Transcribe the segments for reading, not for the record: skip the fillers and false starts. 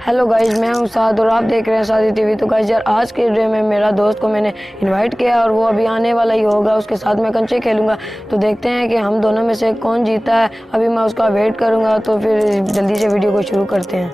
Hello guys, मैं हूं साद और आप देख रहे हैं सादी टीवी। तो गाइज यार, आज के वीडियो में मेरा दोस्त को मैंने इनवाइट किया और वो अभी आने वाला ही होगा। उसके साथ मैं कंचे खेलूंगा। तो देखते हैं कि हम दोनों में से कौन जीता है। अभी मैं उसका वेट करूंगा, तो फिर जल्दी से वीडियो को शुरू करते हैं।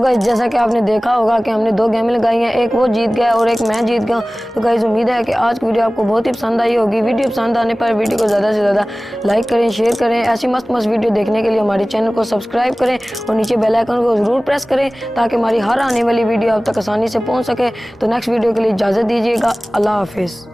तो गाइस जैसा कि आपने देखा होगा कि हमने 2 गेमें लगाई हैं, एक वो जीत गया और एक मैं जीत गया। तो गाइस उम्मीद है कि आज की वीडियो आपको बहुत ही पसंद आई होगी। वीडियो पसंद आने पर वीडियो को ज़्यादा से ज़्यादा लाइक करें, शेयर करें। ऐसी मस्त मस्त वीडियो देखने के लिए हमारे चैनल को सब्सक्राइब करें और नीचे बेल आइकन को ज़रूर प्रेस करें ताकि हमारी हर आने वाली वीडियो आप तक आसानी से पहुँच सके। तो नेक्स्ट वीडियो के लिए इजाज़त दीजिएगा। अल्लाह हाफिज़।